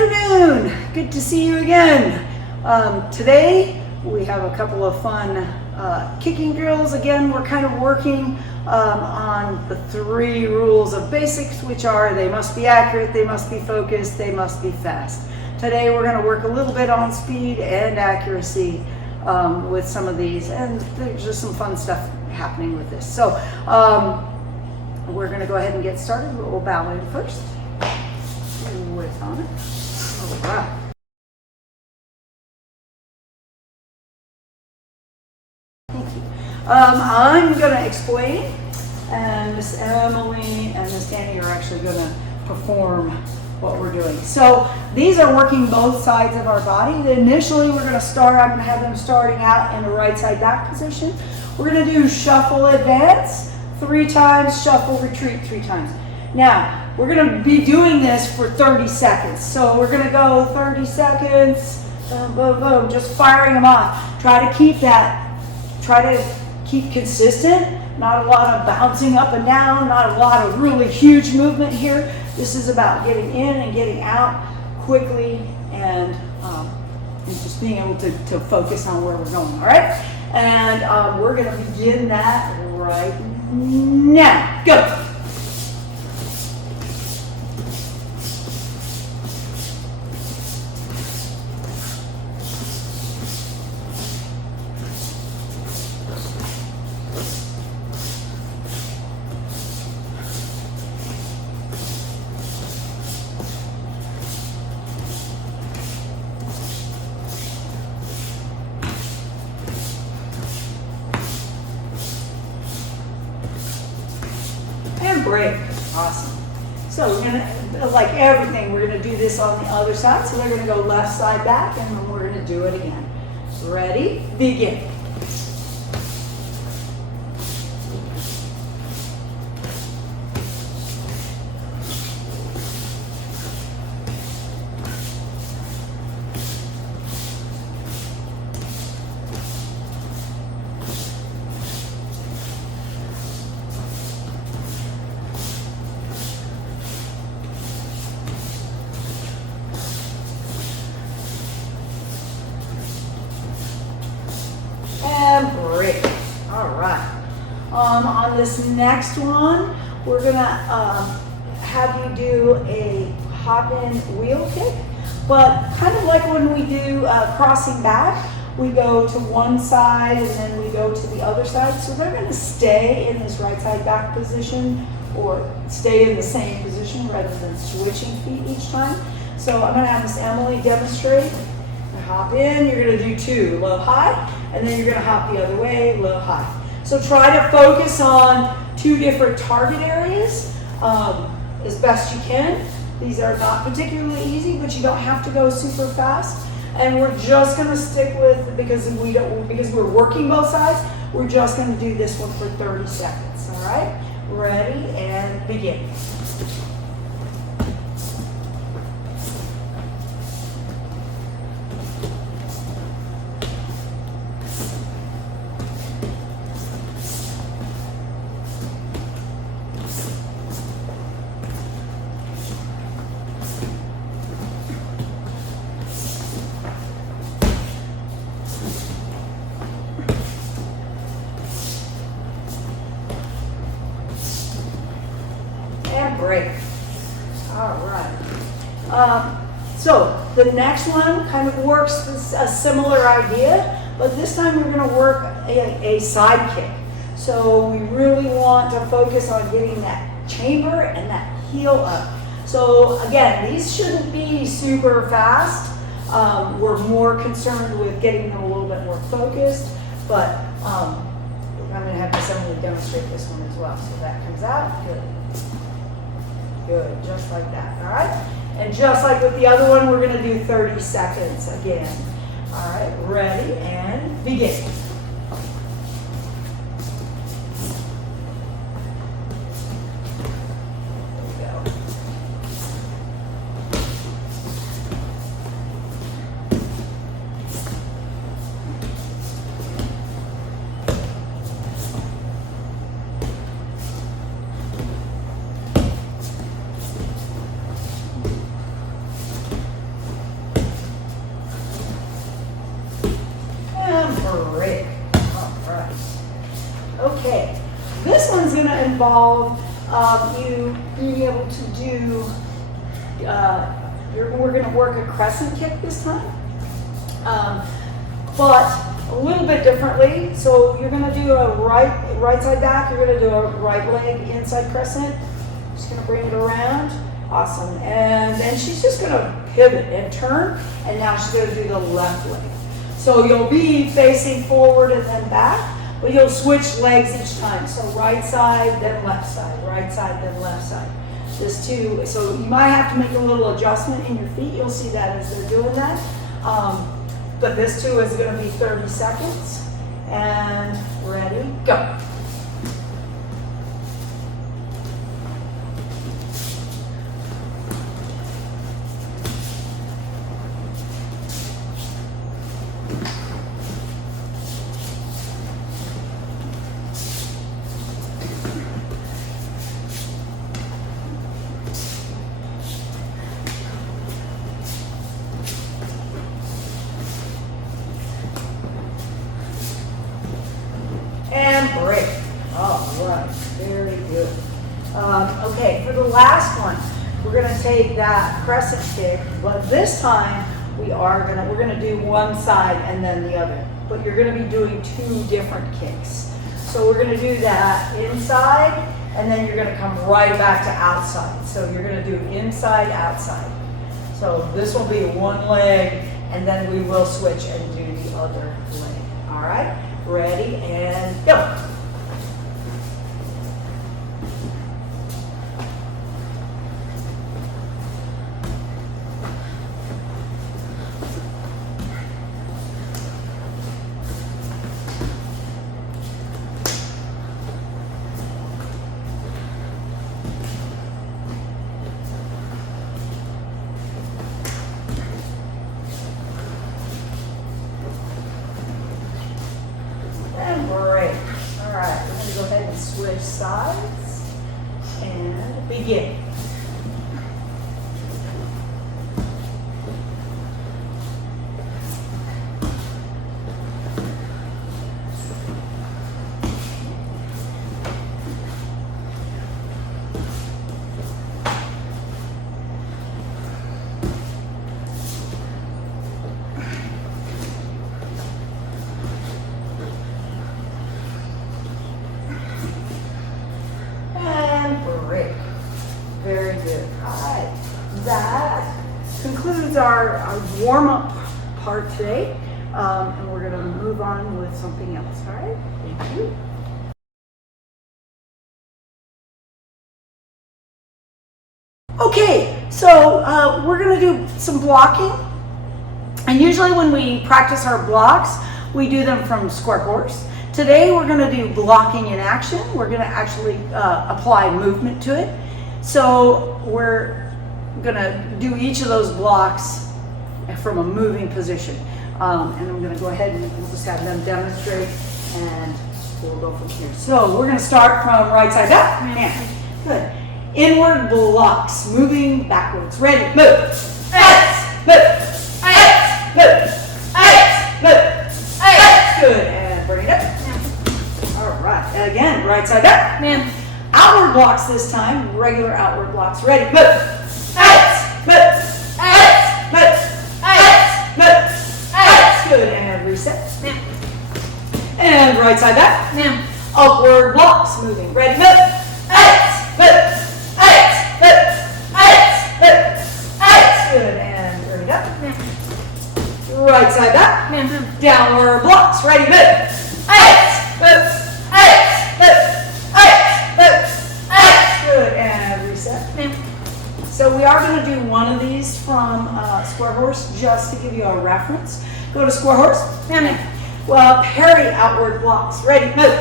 afternoon. Good to see you again. Today we have a couple of fun kicking drills. Again, we're kind of working on the 3 rules of basics, which are they must be accurate, they must be focused, they must be fast. Today we're going to work a little bit on speed and accuracy with some of these, and there's just some fun stuff happening with this. So we're going to go ahead and get started. We'll bow in first. With on it. All right. Thank you. I'm going to explain, and Miss Emily and Miss Danny are actually going to perform what we're doing. So these are working both sides of our body. Initially, we're going to start. I'm going to have them starting out in a right side back position. We're going to do shuffle advance 3 times, shuffle retreat 3 times. Now, we're going to be doing this for 30 seconds. So we're going to go 30 seconds, boom, boom, boom, just firing them off. Try to keep consistent, not a lot of bouncing up and down, not a lot of really huge movement here. This is about getting in and getting out quickly and just being able to focus on where we're going, all right? And we're going to begin that right now. Go. Break. Awesome. So we're going to, like everything, we're going to do this on the other side. So they're going to go left side back, and then we're going to do it again. Ready? Begin. Break. All right. On this next one, we're gonna have you do a hop-in wheel kick, but kind of like when we do crossing back, we go to one side and then we go to the other side. So they're gonna stay in this right side back position or stay in the same position rather than switching feet each time. So I'm gonna have Miss Emily demonstrate. Hop in, you're going to do 2, low, high, and then you're going to hop the other way, low, high. So try to focus on 2 different target areas as best you can. These are not particularly easy, but you don't have to go super fast. And we're just going to stick with, because we're working both sides, we're just going to do this one for 30 seconds. All right? Ready and begin. Break. All right. So the next one kind of works a similar idea, but this time we're going to work a side kick. So we really want to focus on getting that chamber and that heel up. So again, these shouldn't be super fast. We're more concerned with getting them a little bit more focused, but I'm going to have Miss Emily demonstrate this one as well. So that comes out. Good. Good, just like that, all right? And just like with the other one, we're going to do 30 seconds again. All right, ready and begin. involve you being able to do, we're going to work a crescent kick this time, but a little bit differently. So you're going to do a right side back, you're going to do a right leg inside crescent. Just going to bring it around. Awesome. And then she's just going to pivot and turn, and now she's going to do the left leg. So you'll be facing forward and then back, but you'll switch legs each time. So right side, then left side, right side, then left side. This too, so you might have to make a little adjustment in your feet. You'll see that as they're doing that. But this too is going to be 30 seconds. And ready, go. And break. All right, very good. Okay, for the last one, we're going to take that crescent kick, but this time we're going to do one side and then the other. But you're going to be doing two different kicks. So we're going to do that inside, and then you're going to come right back to outside. So you're going to do inside, outside. So this will be one leg, and then we will switch and do the other leg. All right? Ready, and go. Great. All right, we're going to go ahead and switch sides and begin. Great. Very good. All right. That concludes our warm-up part today. And we're going to move on with something else. All right? Thank you. Okay, so we're going to do some blocking. And usually when we practice our blocks, we do them from square horse. Today we're going to do blocking in action. We're going to actually apply movement to it. So we're going to do each of those blocks from a moving position. And I'm going to go ahead and we'll just have them demonstrate, and we'll go from here. So we're going to start from right side up. And good. Inward blocks, moving backwards. Ready, move. Move. Good. And bring it up. All right. And again, right side up. Outward blocks this time. Regular outward blocks. Ready, move. Good. And reset. And right side back. Upward blocks, moving. Ready, move. Good. And bring it up. Right side back. Downward blocks. Ready, move. Good. And reset. So we are going to do one of these from square horse just to give you a reference. Go to square horse. Well, parry outward blocks. Ready, move.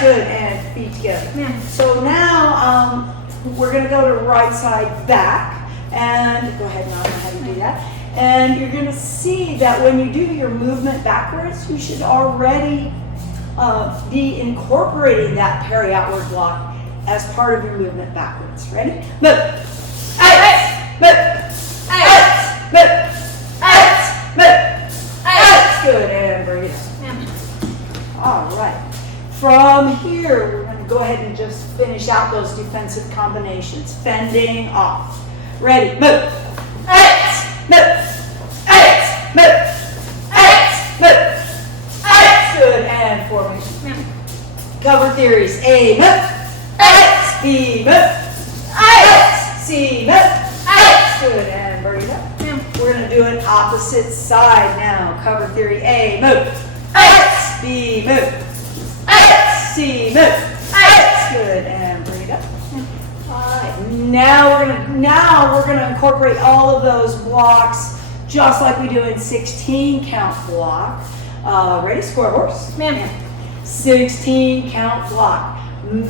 Good. And feet together. So now we're going to go to right side back. And go ahead and I'll know how to do that. And you're going to see that when you do your movement backwards, you should already be incorporating that parry outward block as part of your movement backwards. Ready? Move. Good. And bring it up. here, we're going to go ahead and just finish out those defensive combinations. Fending off. Ready, move. X, move. X, move. X, move. X, good, and formation. Cover theories. A, move. X, B, move. X, C, move. X, good, and bring it up. We're going to do it opposite side now. Cover theory. A, move. X, B, move. X, C, move. X, good, and bring it up. All right. Now we're gonna incorporate all of those blocks just like we do in 16 count block. Ready? Square horse. Ma'am. 16 count block.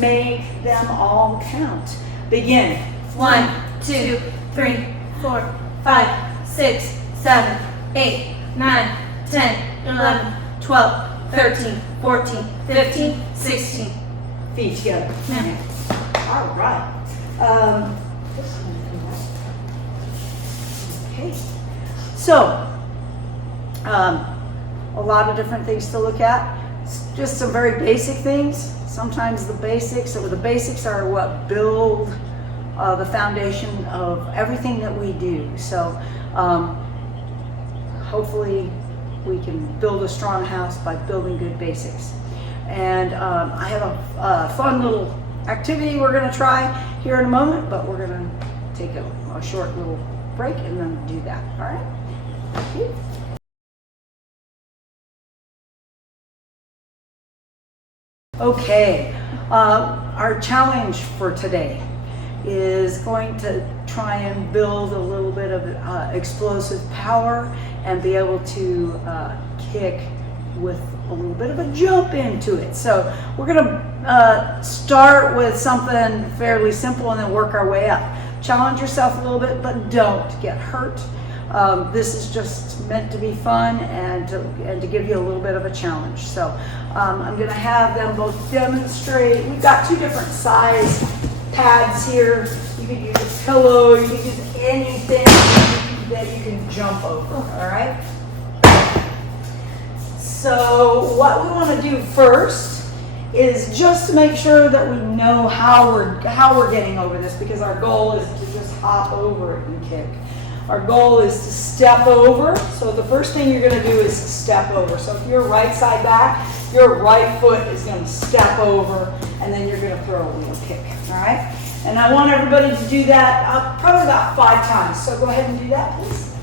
Make them all count. Begin. 1, 2, 3, 4, 5, 6, 7, 8, 9, 10, 11, 12, 13, 14, 15, 16. Feet together. All right. Okay. So, a lot of different things to look at. Just some very basic things. Sometimes the basics are what build the foundation of everything that we do. So, hopefully we can build a strong house by building good basics. And I have a fun little activity we're going to try here in a moment, but we're going to take a short little break and then do that. All right? Thank you. Okay, our challenge for today is going to try and build a little bit of explosive power and be able to kick with a little bit of a jump into it. So we're going to start with something fairly simple and then work our way up. Challenge yourself a little bit, but don't get hurt. This is just meant to be fun and to give you a little bit of a challenge. So I'm going to have them both demonstrate. We've got two different size pads here. You can use a pillow, you can use anything that you can jump over, all right? So what we want to do first is just to make sure that we know how we're getting over this, because our goal is to just hop over it and kick. Our goal is to step over. So the first thing you're going to do is step over. So if you're right side back, your right foot is going to step over, and then you're going to throw a wheel kick. All right? And I want everybody to do that probably about 5 times. So go ahead and do that, please.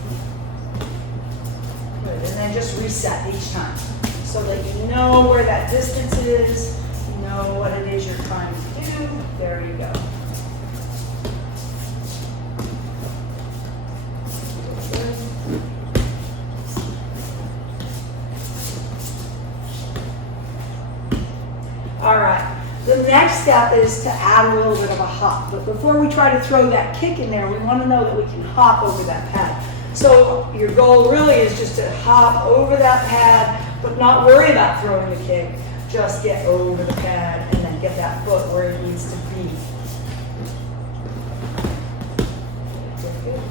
Good. And then just reset each time so that you know where that distance is, you know what it is you're trying to do. There you go. All right, the next step is to add a little bit of a hop. But before we try to throw that kick in there, we want to know that we can hop over that pad. So your goal really is just to hop over that pad, but not worry about throwing the kick. Just get over the pad and then get that foot where it needs to be. Good.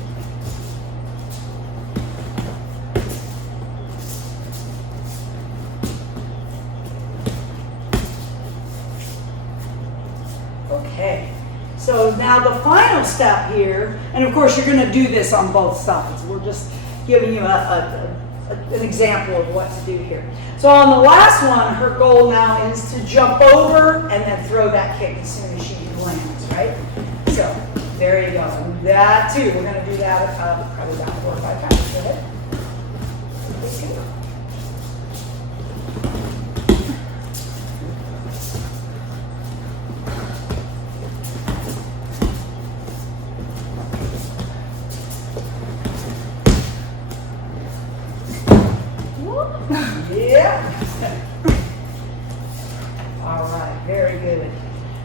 Okay, so now the final step here, and of course you're going to do this on both sides. We're just giving you an example of what to do here. So on the last one, her goal now is to jump over and then throw that kick as soon as she lands, right? So there you go. And that too, we're going to do that probably about 4 or 5 times. Go ahead. Okay. Yeah. All right, very good.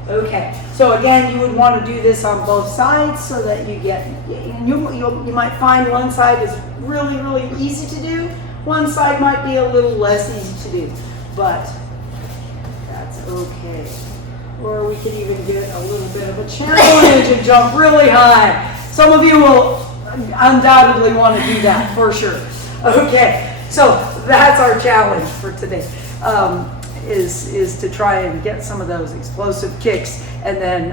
Okay, so again, you would want to do this on both sides so that you get, you might find one side is really, really easy to do. One side might be a little less easy to do, but that's okay. Or we can even get a little bit of a challenge and jump really high. Some of you will undoubtedly want to do that for sure. Okay. So that's our challenge for today. is to try and get some of those explosive kicks, and then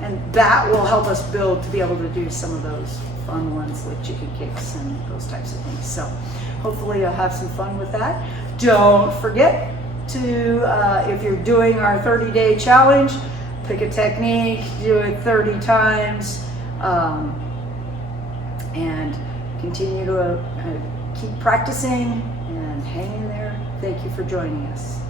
and that will help us build to be able to do some of those fun ones like chicken kicks and those types of things. So hopefully you'll have some fun with that. Don't forget to, if you're doing our 30-day challenge, pick a technique, do it 30 times, and continue to keep practicing and hang in there. Thank you for joining us.